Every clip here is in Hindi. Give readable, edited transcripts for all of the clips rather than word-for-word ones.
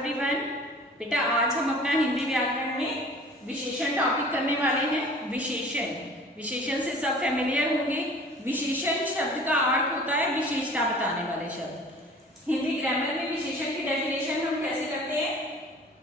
एवरीवन। बेटा आज हम अपना हिंदी व्याकरण में विशेषण टॉपिक करने वाले हैं। विशेषण से सब फैमिलियर होंगे। विशेषण शब्द का अर्थ होता है विशेषता बताने वाले शब्द। हिंदी ग्रामर में विशेषण की डेफिनेशन हम कैसे करते हैं?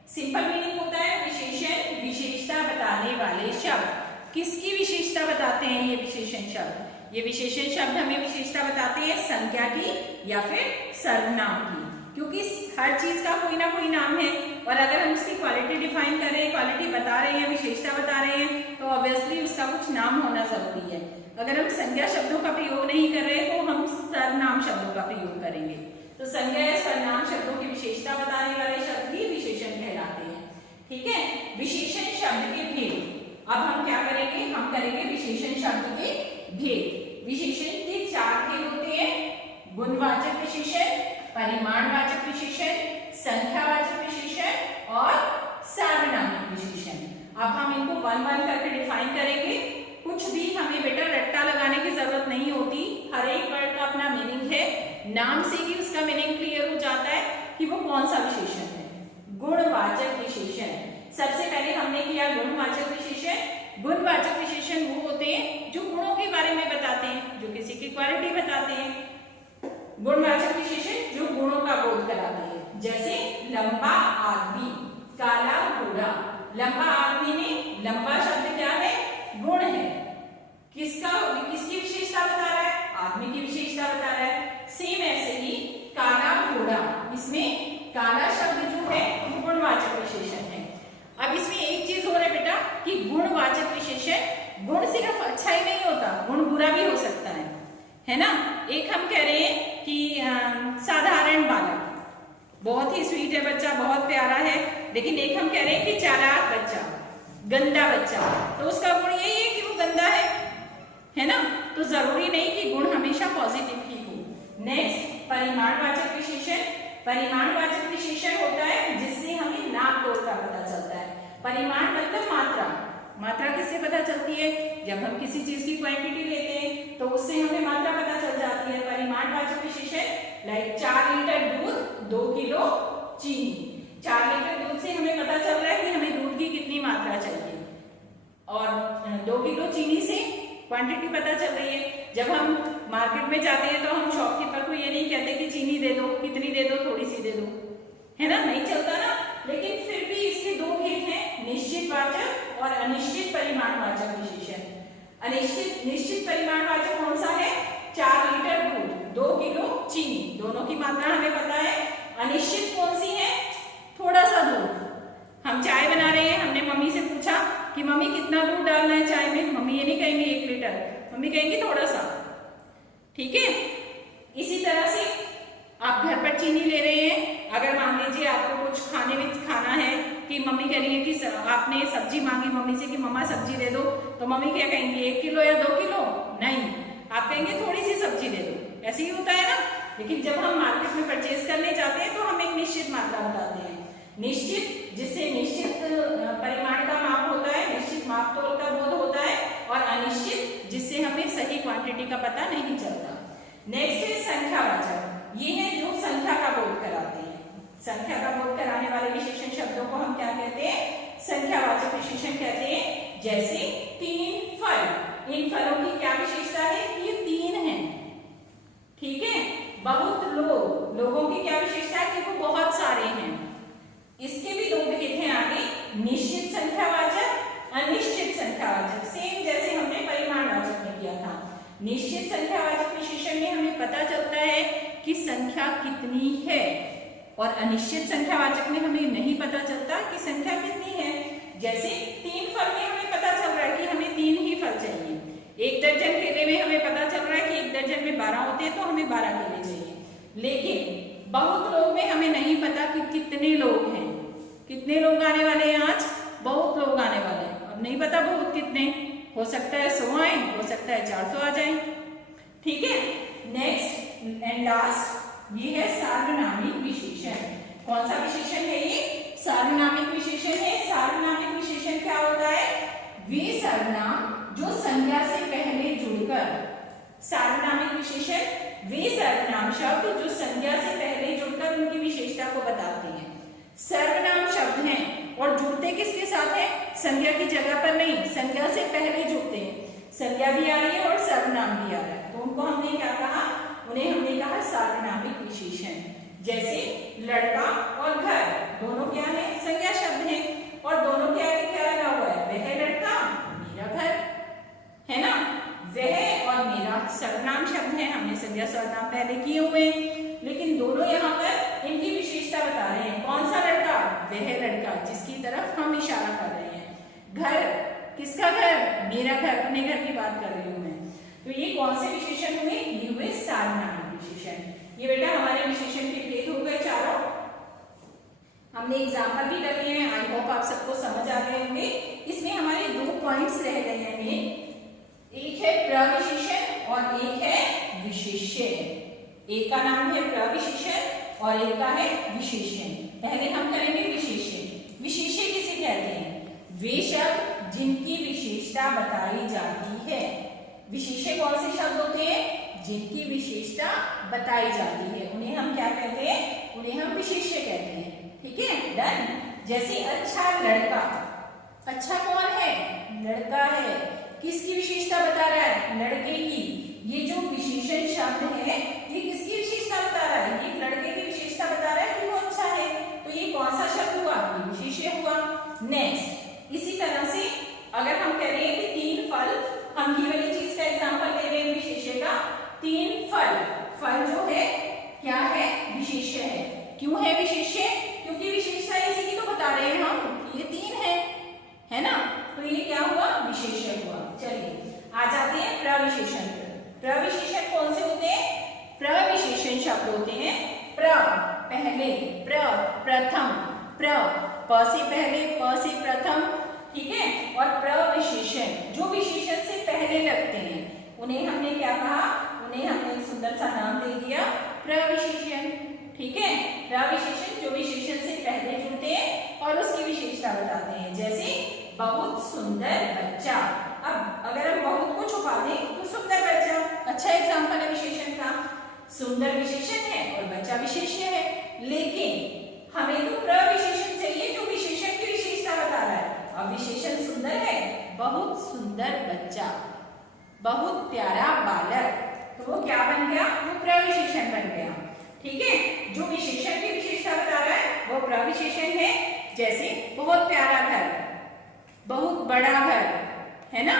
सिंपल मीनिंग होता है विशेषण विशेषता बताने वाले शब्द। किसकी विशेषता बताते हैं ये विशेषण शब्द? ये विशेषण शब्द हमें विशेषता बताते हैं संज्ञा की या फिर सर्वनाम की, क्योंकि हर चीज का कोई ना कोई नाम है और अगर हम उसकी क्वालिटी डिफाइन कर रहे हैं, क्वालिटी बता रहे हैं, विशेषता बता रहे हैं, तो ऑब्वियसली उसका कुछ नाम होना जरूरी है। अगर हम संज्ञा शब्दों का प्रयोग नहीं कर रहे तो हम सर्वनाम शब्दों का प्रयोग करेंगे। तो संज्ञा या सर्वनाम शब्दों की विशेषता बताने वाले शब्द ही विशेषण कहलाते हैं। ठीक है, विशेषण शब्द के भेद। अब हम क्या करेंगे? हम करेंगे विशेषण शब्द के भेद। विशेषण के चार भेद होते हैं: गुणवाचक विशेषण, परिमाणवाचक विशेषण, संख्यावाचक विशेषण और सार्वनामिक विशेषण। अब हम इनको वन वन करके डिफाइन करेंगे। कुछ भी हमें बेटा रट्टा लगाने की जरूरत नहीं होती। हर एक वर्ड का अपना मीनिंग है। नाम से ही उसका मीनिंग क्लियर हो जाता है कि वो कौन सा विशेषण है। गुणवाचक विशेषण, सबसे पहले हमने किया गुणवाचक विशेषण। गुणवाचक विशेषण वो होते हैं जो गुणों के बारे में बताते हैं, जो किसी की क्वालिटी बताते हैं। गुणवाचक विशेषण जो गुणों का बोध कराते हैं, जैसे लंबा आदमी, काला घोड़ा। लंबा आदमी में लंबा शब्द क्या है? गुण है। किसकी विशेषता बता रहा है? आदमी की विशेषता बता रहा है। सेम ऐसे ही काला घोड़ा, इसमें काला शब्द जो है वो गुणवाचक विशेषण है। अब इसमें एक चीज हो रहा है बेटा कि गुणवाचक विशेषण, गुण सिर्फ अच्छा ही नहीं होता, गुण बुरा भी हो सकता है ना। एक हम कह रहे हैं कि साधारण बालक, बहुत ही स्वीट है बच्चा, बहुत प्यारा है, लेकिन एक हम कह रहे हैं कि चालाक बच्चा, गंदा बच्चा, तो उसका गुण यही है कि वो गंदा है ना। तो जरूरी नहीं कि गुण हमेशा पॉजिटिव ही हो। नेक्स्ट, परिमाणवाचक विशेषण। परिमाणवाचक विशेषण होता है जिससे हमें नाप तोल का पता चलता है। परिमाण मतलब मात्रा। मात्रा किससे पता चलती है? जब हम किसी चीज की क्वांटिटी लेते हैं तो उससे हमें मात्रा पता चल जाती है। परिमाणवाचक विशेषण लाइक 4 लीटर दूध, 2 किलो चीनी। 4 लीटर दूध से हमें पता चल रहा है कि हमें दूध की कितनी मात्रा चाहिए, और 2 किलो चीनी से क्वांटिटी पता चल रही है। जब हम मार्केट में जाते हैं तो हम शॉपकीपर को ये नहीं कहते कि चीनी दे दो, कितनी दे दो, थोड़ी सी दे दो, है ना, नहीं चलता ना। लेकिन फिर भी इसके दो भेद हैं, निश्चित वाचक और अनिश्चित परिमाणवाचक विशेषण। निश्चित परिमाणवाचक कौन सा है? 4 लीटर दूध, 2 किलो चीनी, दोनों की मात्रा हमें पता है। अनिश्चित कौन सी है? थोड़ा सा दूध। हम चाय बना रहे हैं, हमने मम्मी से पूछा कि मम्मी कितना दूध डालना है चाय में? मम्मी ये नहीं कहेंगे 1 लीटर, मम्मी कहेंगे थोड़ा सा। ठीक है, इसी तरह से आप घर पर चीनी ले रहे हैं, अगर मान लीजिए आपको कुछ खाने में खाना है कि मम्मी कह रही है कि आपने सब्जी मांगी मम्मी से कि मम्मा सब्जी दे दो, तो मम्मी क्या कहेंगी? 1 किलो या 2 किलो? नहीं, आप कहेंगे थोड़ी सी सब्जी दे दो। ऐसे ही होता है ना। लेकिन जब हम मार्केट में परचेज करने जाते हैं तो हम एक निश्चित मात्रा बताते हैं। निश्चित, जिससे निश्चित परिमाण का माप होता है, निश्चित माप तोल का बोध होता है, और अनिश्चित जिससे हमें सही क्वांटिटी का पता नहीं चलता। नेक्स्ट है संख्यावाचक। ये है जो संख्या का बोध कराते हैं। संख्या का बोध कराने वाले विशेषण शब्दों को हम क्या कहते हैं? संख्यावाचक विशेषण कहते हैं। जैसे 3 फल, इन फलों की क्या विशेषता है? ये 3 हैं। ठीक है, बहुत लोग, लोगों की क्या विशेषता है? कि वो बहुत सारे हैं। इसके भी दो भेद हैं आगे, निश्चित संख्यावाचक, अनिश्चित संख्यावाचक। सेम जैसे हमने परिमाणवाचक में किया था। निश्चित संख्यावाचक विशेषण में हमें पता चलता है कि संख्या कितनी है, और अनिश्चित संख्यावाचक में हमें नहीं पता चलता कि संख्या कितनी है। जैसे 3 फल में हमें पता चल रहा है कि हमें 3 ही फल चाहिए। 1 दर्जन केले में हमें पता चल रहा है कि 1 दर्जन में 12 होते हैं, तो हमें 12 केले चाहिए। लेकिन बहुत लोग में हमें नहीं पता कि कितने लोग हैं। कितने लोग आने वाले हैं आज? बहुत लोग आने वाले हैं। अब नहीं पता बहुत कितने, हो सकता है 100 आए, हो सकता है 400 आ जाए। ठीक है, नेक्स्ट एंड लास्ट ये है सार्वनामिक विशेषण। कौन सा विशेषण है ये? सार्वनामिक विशेषण है। सार्वनामिक विशेषण क्या होता है? वे सर्वनाम जो संज्ञा से पहले जुड़कर, सार्वनामिक विशेषण वे सर्वनाम शब्द जो संज्ञा से पहले जुड़कर उनकी विशेषता को बताते हैं। किसके साथ है? संज्ञा की जगह पर नहीं, संज्ञा से पहले जुड़ते हैं। संज्ञा भी आ रही है और सर्वनाम भी आ रहा है, तो उनको हमने क्या कहा? उन्हें हमने कहा सार्वनामिक विशेषण। जैसे लड़का और घर दोनों क्या है? संज्ञा शब्द है, और दोनों के आगे क्या लगा हुआ है? वह लड़का मेरा घर, है ना? वह और मेरा सर्वनाम शब्द है, हमने संज्ञा सर्वनाम पहले किए हुए हैं, लेकिन दोनों यहाँ पर इनकी विशेषता बता रहे हैं। कौन सा लड़का? वह लड़का जिसकी तरफ हम इशारा कर रहे हैं। घर, किसका घर? मेरा घर, अपने घर की बात कर रही हूँ मैं। तो ये कौन से विशेषण हुए? ये हुए सार्वनामिक विशेषण। ये बेटा हमारे विशेषण के भेद हो गए चारों। हमने एग्जाम्पल भी कर लिए हैं, आई होप आप सबको समझ आ गए होंगे। इसमें हमारे 2 पॉइंट्स रह गए हैं मेन, एक है प्रविशेषण और एक है विशेष्य। एक का नाम है प्रविशेषण और एक का है विशेषण। पहले हम करेंगे विशेष्य। विशेष्य किसे कहते हैं? वे शब्द जिनकी विशेषता बताई जाती है। विशेष्य कौन से शब्द होते हैं? जिनकी विशेषता बताई जाती है, उन्हें हम क्या कहते हैं? उन्हें हम विशेष्य कहते हैं। ठीक है, डन। जैसे अच्छा लड़का, अच्छा कौन है? लड़का है। किसकी विशेषता बता रहा है? लड़के की। ये जो विशेषण शब्द है ये किसकी विशेषता बता रहा है? ये लड़के की विशेषता बता रहा है कि वो अच्छा है, तो ये कौन सा शब्द हुआ? ये विशेष्य हुआ। नेक्स्ट, इसी तरह से अगर हम कह रहे हैं कि 3 फल, हम ये वाली चीज का एग्जांपल ले रहे हैं विशेष्य का। 3 फल, फल जो है क्या है? विशेष्य है। क्यों है विशेष्य? क्योंकि विशेषता इसी की तो बता रहे हैं हम, ये 3 है ना? तो ये क्या हुआ? विशेष्य हुआ। चलिए आ जाते हैं प्रविशेषण पर। प्रविशेषण कौन से होते हैं? प्रविशेषण शब्द होते हैं प्र, पहले, प्रथम, प से पहले, प से प्रथम, ठीक है। और प्रविशेषण जो विशेषण से पहले लगते हैं उन्हें हमने क्या कहा? उन्हें हमने एक सुंदर सा नाम दे दिया प्रविशेषण। ठीक है, प्रविशेषण जो विशेषण से पहले जुड़ते हैं और उसकी विशेषता बताते हैं। जैसे बहुत सुंदर बच्चा। अब अगर हम बहुत को छुपा दें तो सुंदर बच्चा अच्छा एग्जाम्पल है विशेषण का। सुंदर विशेषण है और बच्चा विशेष्य है, लेकिन हमें तो प्रविशेषण चाहिए जो विशेषण की विशेषता बता रहा है। अब विशेषण सुंदर है, बहुत सुंदर बच्चा, बहुत प्यारा बालक, तो वो क्या बन गया? वो प्रविशेषण बन गया। ठीक है, जो विशेषण की विशेषता बता रहा है वो प्रविशेषण है। जैसे बहुत प्यारा घर, बहुत बड़ा घर, है ना?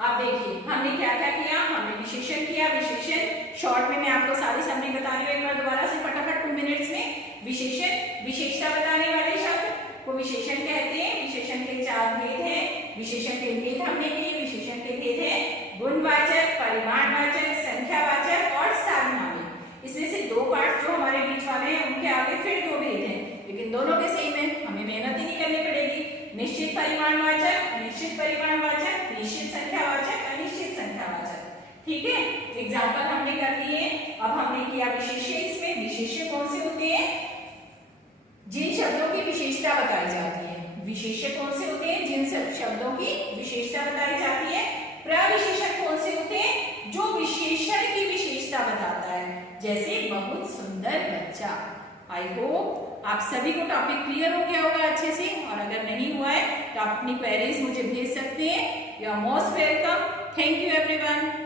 आप देखिए हमने क्या क्या किया? हमने विशेषण किया। विशेषण शॉर्ट में मैं आपको सारी समरी बता रही हूँ, एक बार दोबारा से फटाफट 2 मिनट्स में। विशेषण विशेषता बताने वाले शब्द को विशेषण कहते हैं। विशेषण के 4 भेद हैं। विशेषण के भेद हमने किए। विशेषण के भेद है गुणवाचक, परिमाणवाचक, संख्यावाचक और सार्वनामिक। इसमें से 2 पार्ट जो हमारे बीच वाले हैं उनके आगे फिर 2 भेद हैं, लेकिन दोनों के सेम है, हमें मेहनत ही नहीं करनी पड़ेगी। निश्चित परिमाणवाचक, निश्चित परिमाणवाचक, निश्चित संख्यावाचक, अनिश्चित संख्यावाचक। ठीक है, एग्जाम्पल हमने कर दिए। अब हमने किया विशेष्य। इसमें विशेष्य कौन से होते हैं? जिन शब्दों की विशेषता बताई जाती है। विशेष्य कौन से होते हैं? जिन शब्दों की विशेषता बताई जाती है। प्रविशेषण कौन से होते हैं? जो विशेषण की विशेषता बताता है। जैसे बहुत सुंदर बच्चा। आई होप आप सभी को टॉपिक क्लियर हो गया होगा अच्छे से, और अगर नहीं हुआ है तो आप अपनी क्वेरीज मुझे भेज सकते हैं। You are most welcome. Thank you everyone.